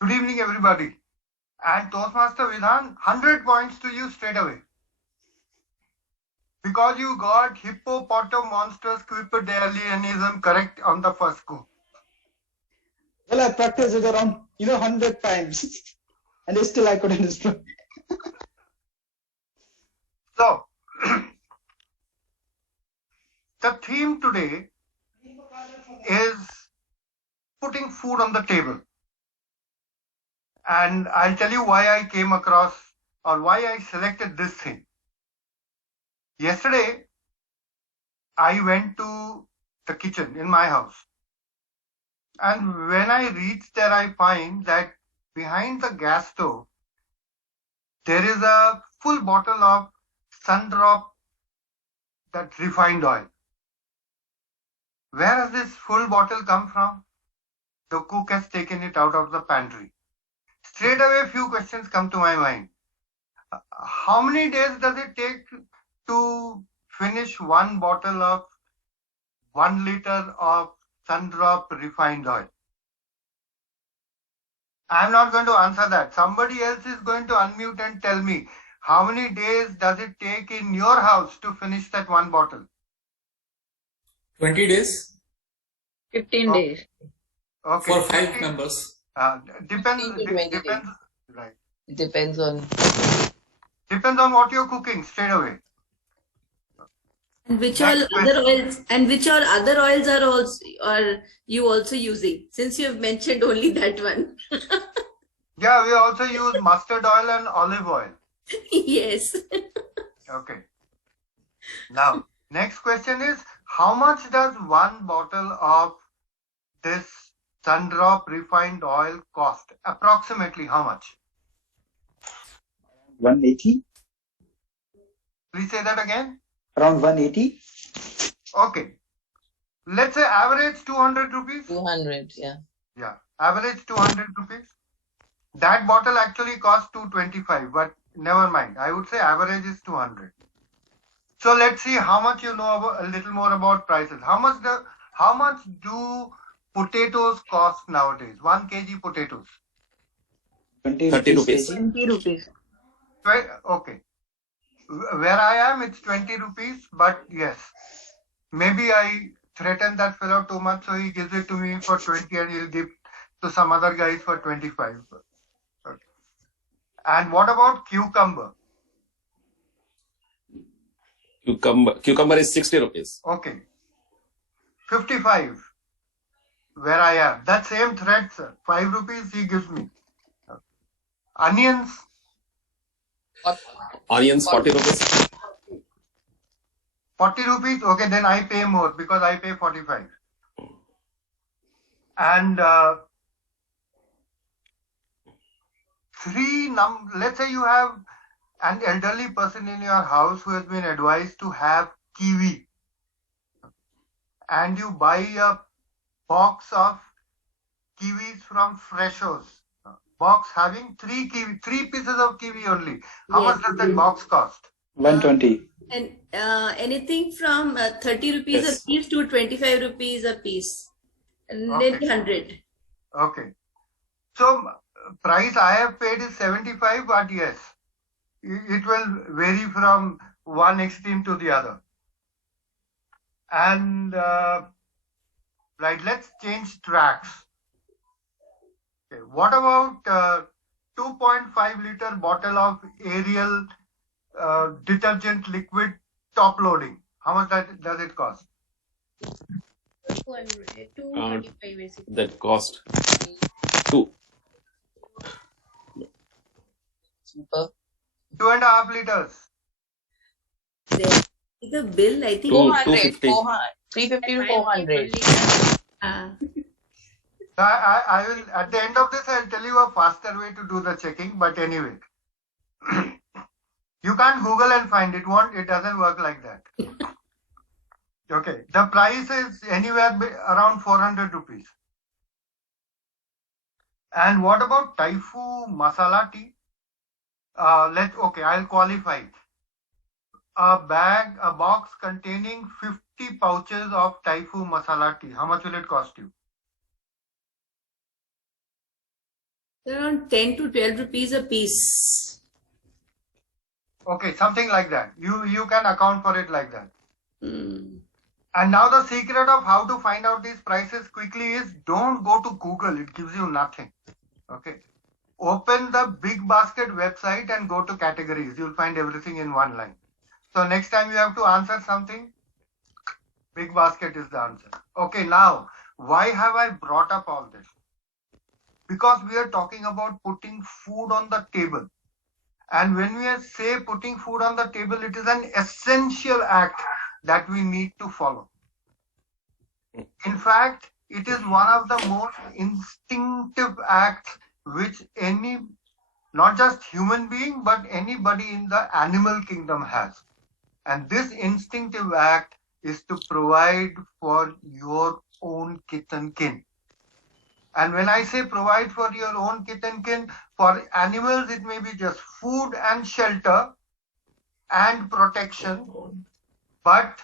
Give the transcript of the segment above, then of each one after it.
Good evening, everybody. And Toastmaster Vidhan, 100 points to you straight away. Because you got hippopotam monsters quipedalianism correct on the first go. Well, I practiced it around 100 times, and still I couldn't understand. So, the theme today is putting food on the table. And I'll tell you why I came across or why I selected this thing. Yesterday, I went to the kitchen in my house. And when I reached there, I find that behind the gas stove, there is a full bottle of Sundrop, that refined oil. Where has this full bottle come from? The cook has taken it out of the pantry. Straight away, a few questions come to my mind. How many days does it take to finish one bottle of 1 liter of Sundrop refined oil? I'm not going to answer that. Somebody else is going to unmute and tell me how many days does it take in your house to finish that one bottle? 20 days 15 days. Okay. for 5 members. Depends. 15 to 20 days. Depends. Right. It depends on. Depends on what you're cooking straight away. And which Next all question. other oils and which all other oils are you also using? Since you have mentioned only that one. Yeah, we also use mustard oil and olive oil. Yes. Okay. Now, next question is, how much does one bottle of this Sundrop refined oil cost? Approximately how much? 180? Please say that again. Around 180? Okay. Let's say average 200 rupees. 200, yeah. Yeah, average 200 rupees. That bottle actually costs 225, but never mind. I would say average is 200. So let's see how much you know about, a little more about prices. How much do potatoes cost nowadays? 1 kg potatoes. 20 30 rupees. kg. 20 rupees. Okay. Where I am, it's 20 rupees, but yes, maybe I threaten that fellow too much, so he gives it to me for 20 and he'll give to some other guys for 25. Okay. And what about cucumber? Cucumber is 60 rupees. Okay. 55. Where I am. That same thread, sir. 5 rupees he gives me. Onions. Onions 40 rupees. 40 rupees. Okay, then I pay more because I pay 45. And let's say you have an elderly person in your house who has been advised to have kiwi, and you buy a box of kiwis from Freshos, box having 3 pieces of kiwi only. How much does that box cost? 120. And anything from 30 rupees Yes. a piece to 25 rupees a piece. And then Okay. 100. Okay. So price I have paid is 75, but yes, it will vary from one extreme to the other. And right, let's change tracks. Okay. What about 2.5 liter bottle of Ariel detergent liquid top loading? How much does it cost? 225 basically. That cost 2. Cheaper. 2.5 liters. There is the bill, I think. 400, 250. 350 to 400. I will, at the end of this, I'll tell you a faster way to do the checking. But anyway, you can't Google and find it. It doesn't work like that. Okay, the price is anywhere around 400 rupees. And what about Taifu masala tea? I'll qualify it. A box containing 50 pouches of Taifu masala tea. How much will it cost you? They're around 10 to 12 rupees a piece. Okay, something like that. You can account for it like that. Hmm. And now the secret of how to find out these prices quickly is don't go to Google. It gives you nothing. Okay. Open the Big Basket website and go to categories. You'll find everything in one line. So next time you have to answer something, Big Basket is the answer. Okay, now, why have I brought up all this? Because we are talking about putting food on the table. And when we say putting food on the table, it is an essential act that we need to follow. In fact, it is one of the most instinctive acts which any, not just human being, but anybody in the animal kingdom has. And this instinctive act is to provide for your own kith and kin. And when I say provide for your own kith and kin, for animals, it may be just food and shelter and protection. But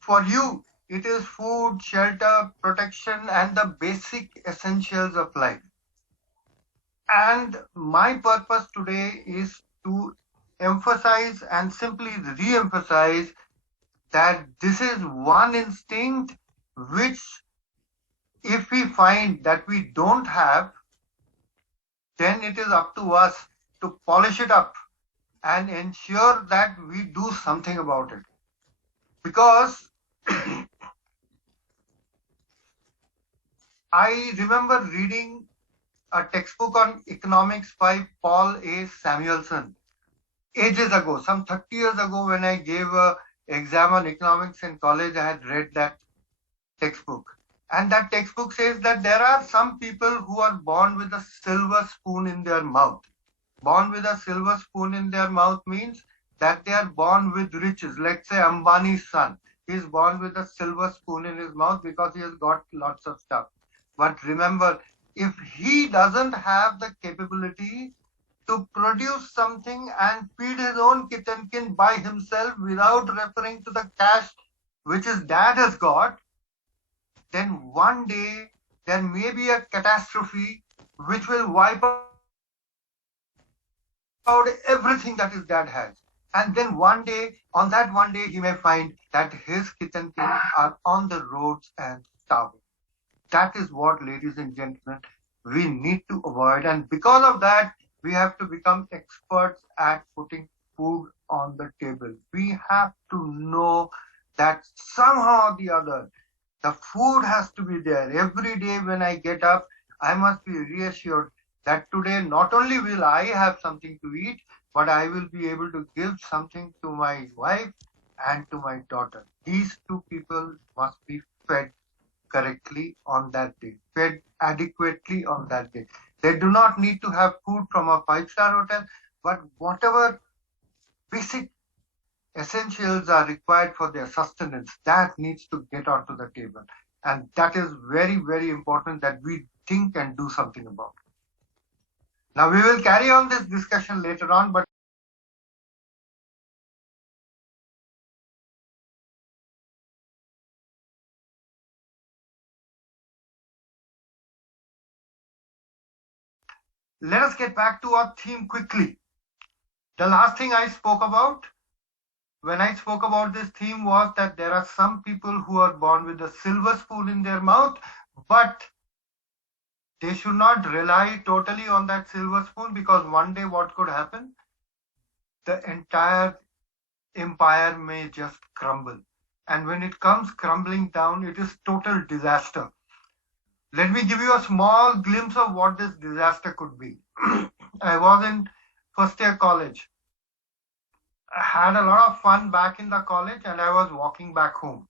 for you, it is food, shelter, protection, and the basic essentials of life. And my purpose today is to emphasize and simply re-emphasize that this is one instinct which, if we find that we don't have, then it is up to us to polish it up and ensure that we do something about it. Because I remember reading a textbook on economics by Paul A. Samuelson ages ago, some 30 years ago, when I gave an exam on economics in college. I had read that textbook. And that textbook says that there are some people who are born with a silver spoon in their mouth. Born with a silver spoon in their mouth means that they are born with riches. Let's say Ambani's son. He is born with a silver spoon in his mouth because he has got lots of stuff. But remember, if he doesn't have the capability to produce something and feed his own kith and kin by himself without referring to the cash which his dad has got, then one day there may be a catastrophe which will wipe out everything that his dad has. And then one day, on that one day, he may find that his kith and kin are on the roads and starving. That is what, ladies and gentlemen, we need to avoid. And because of that, we have to become experts at putting food on the table. We have to know that somehow or the other, the food has to be there. Every day when I get up, I must be reassured that today not only will I have something to eat, but I will be able to give something to my wife and to my daughter. These two people must be fed correctly on that day, fed adequately on that day. They do not need to have food from a 5-star hotel, but whatever basic essentials are required for their sustenance, that needs to get onto the table. And that is very, very important that we think and do something about it. Now, we will carry on this discussion later on, but let us get back to our theme quickly. The last thing I spoke about, when I spoke about this theme, was that there are some people who are born with a silver spoon in their mouth, but they should not rely totally on that silver spoon, because one day what could happen? The entire empire may just crumble. And when it comes crumbling down, it is total disaster. Let me give you a small glimpse of what this disaster could be. I was in first year college. I had a lot of fun back in the college and I was walking back home.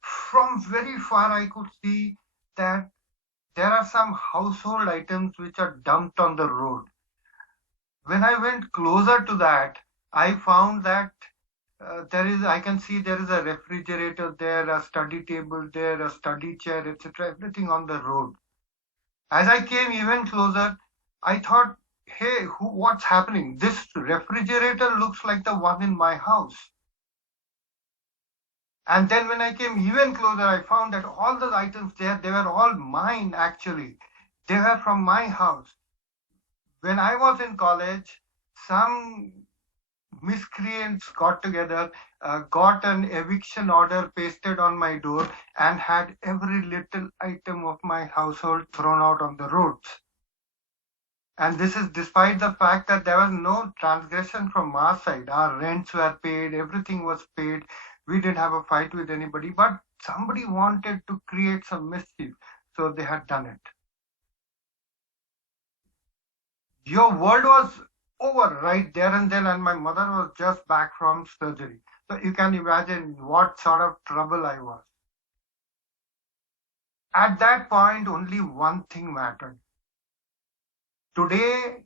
From very far, I could see that there are some household items which are dumped on the road. When I went closer to that, I found that I can see there is a refrigerator there, a study table there, a study chair, etc., everything on the road. As I came even closer, I thought, hey, what's happening? This refrigerator looks like the one in my house. And then when I came even closer, I found that all those items there, they were all mine actually. They were from my house. when I was in college, some miscreants got together, got an eviction order pasted on my door, and had every little item of my household thrown out on the roads. And this is despite the fact that there was no transgression from our side. Our rents were paid, everything was paid. We didn't have a fight with anybody, but somebody wanted to create some mischief, so they had done it. Your world was over right there and then, and my mother was just back from surgery. So you can imagine what sort of trouble I was. At that point, only one thing mattered. Today,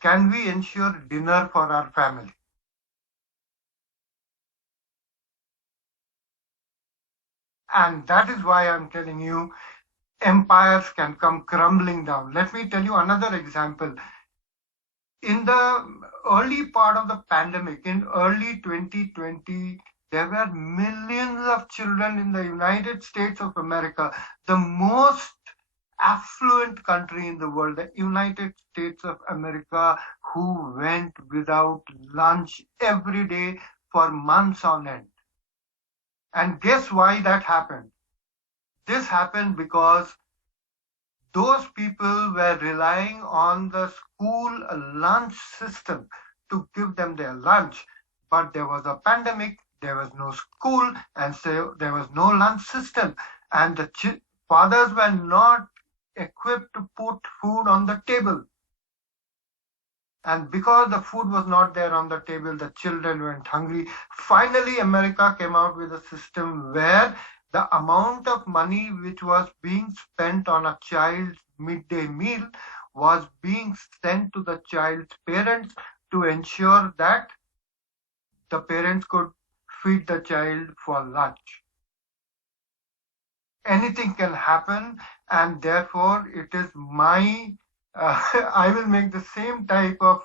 can we ensure dinner for our family? And that is why I'm telling you, empires can come crumbling down. Let me tell you another example. In the early part of the pandemic, in early 2020, there were millions of children in the United States of America, the most affluent country in the world, the United States of America, who went without lunch every day for months on end. And guess why that happened? This happened because those people were relying on the school lunch system to give them their lunch. But there was a pandemic, there was no school, and so there was no lunch system. And the fathers were not equipped to put food on the table. And because the food was not there on the table, the children went hungry. Finally, America came out with a system where the amount of money which was being spent on a child's midday meal was being sent to the child's parents to ensure that the parents could feed the child for lunch. Anything can happen, and therefore it is my I will make the same type of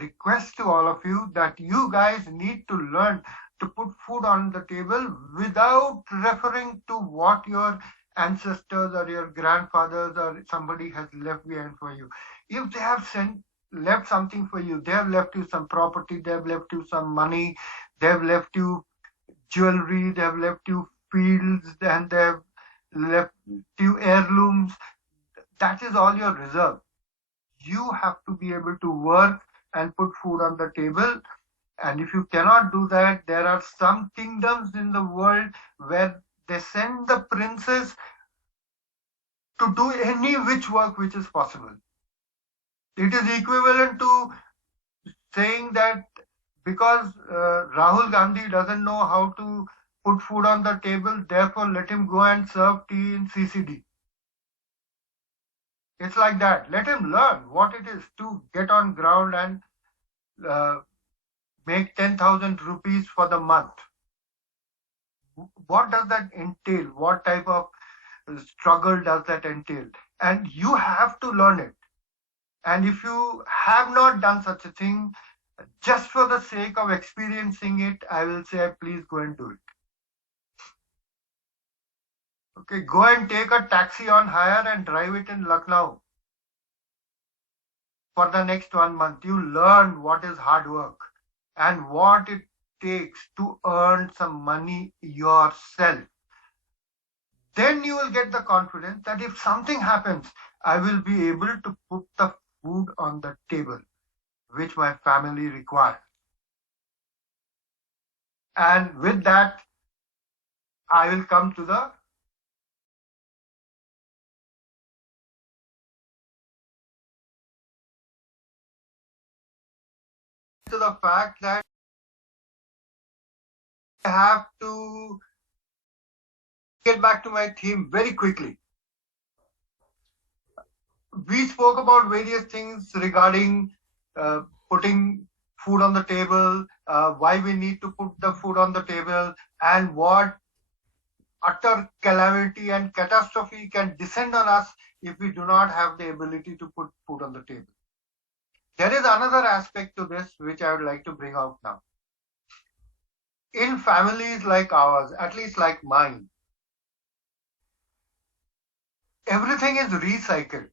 request to all of you that you guys need to learn to put food on the table without referring to what your ancestors or your grandfathers or somebody has left behind for you. If they have left something for you, they have left you some property, they have left you some money, they have left you jewelry, they have left you fields, and they have left you heirlooms. That is all your reserve. You have to be able to work and put food on the table. And if you cannot do that, there are some kingdoms in the world where they send the princes to do any which work which is possible. It is equivalent to saying that because Rahul Gandhi doesn't know how to put food on the table, therefore let him go and serve tea in CCD. It's like that. Let him learn what it is to get on ground and make 10,000 rupees for the month. What does that entail? What type of struggle does that entail? And you have to learn it. And if you have not done such a thing, just for the sake of experiencing it, I will say, please go and do it. Okay, go and take a taxi on hire and drive it in Lucknow for the next 1 month. You learn what is hard work and what it takes to earn some money yourself. Then you will get the confidence that if something happens, I will be able to put the food on the table, which my family requires. And with that, I will come to the fact that I have to get back to my theme very quickly. We spoke about various things regarding putting food on the table, why we need to put the food on the table, and what utter calamity and catastrophe can descend on us if we do not have the ability to put food on the table. There is another aspect to this which I would like to bring out now. In families like ours, at least like mine, everything is recycled.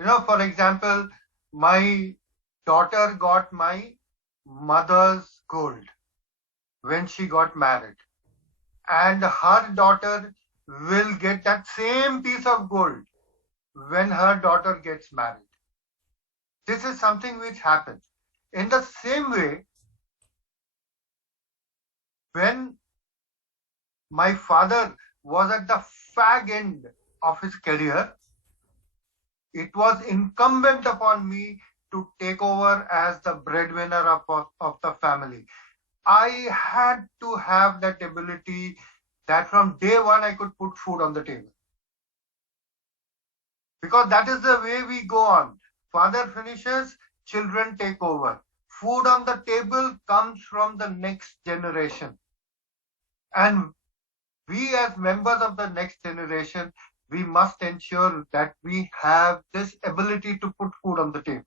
For example, my daughter got my mother's gold when she got married, and her daughter will get that same piece of gold when her daughter gets married. This is something which happens. In the same way, when my father was at the fag end of his career, it was incumbent upon me to take over as the breadwinner of the family. I had to have that ability that from day one I could put food on the table. Because that is the way we go on. Father finishes, children take over. Food on the table comes from the next generation. And we as members of the next generation, we must ensure that we have this ability to put food on the table.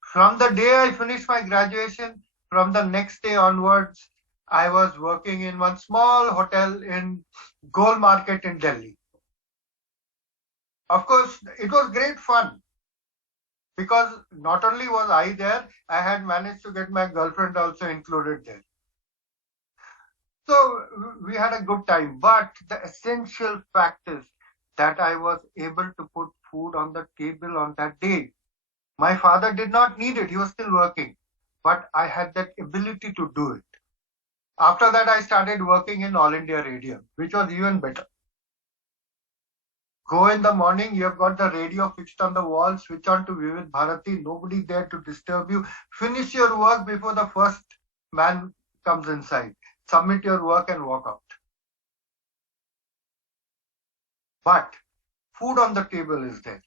From the day I finished my graduation, from the next day onwards, I was working in one small hotel in Gol Market in Delhi. Of course, it was great fun because not only was I there, I had managed to get my girlfriend also included there. So we had a good time, but the essential fact is that I was able to put food on the table on that day. My father did not need it. He was still working, but I had that ability to do it. After that, I started working in All India Radio, which was even better. Go in the morning, you have got the radio fixed on the wall, switch on to Vivid Bharati, nobody there to disturb you. Finish your work before the first man comes inside. Submit your work and walk out. But food on the table is there.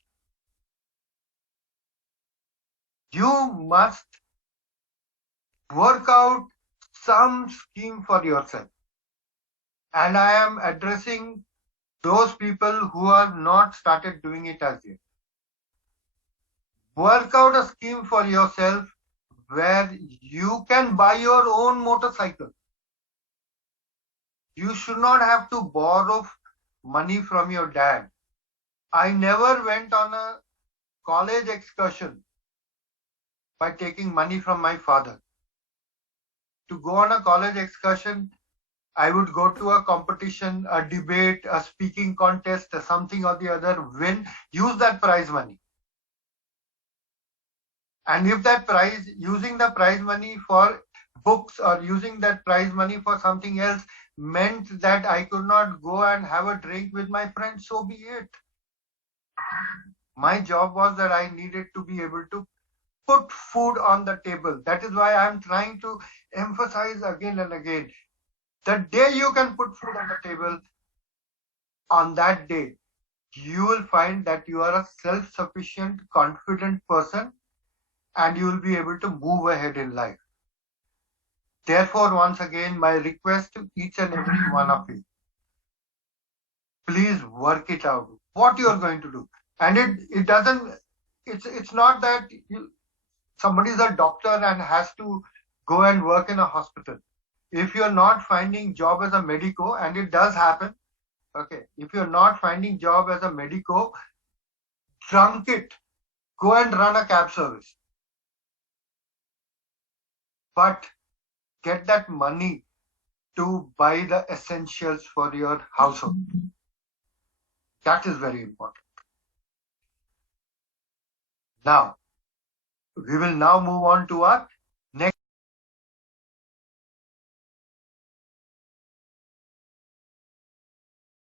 You must work out some scheme for yourself. And I am addressing those people who have not started doing it as yet. Work out a scheme for yourself where you can buy your own motorcycle. You should not have to borrow money from your dad. I never went on a college excursion by taking money from my father. To go on a college excursion, I would go to a competition, a debate, a speaking contest, something or the other, win, use that prize money. And if that prize, using the prize money for books or using that prize money for something else meant that I could not go and have a drink with my friends, so be it. My job was that I needed to be able to put food on the table. That is why I'm trying to emphasize again and again. The day you can put food on the table, on that day, you will find that you are a self-sufficient, confident person and you will be able to move ahead in life. Therefore, once again, my request to each and every one of you, please work it out, what you are going to do. And it's not that somebody is a doctor and has to go and work in a hospital. If you're not finding job as a medico, and it does happen, okay, if you're not finding job as a medico, trunk it, go and run a cab service. But get that money to buy the essentials for your household. That is very important. Now, we will now move on to our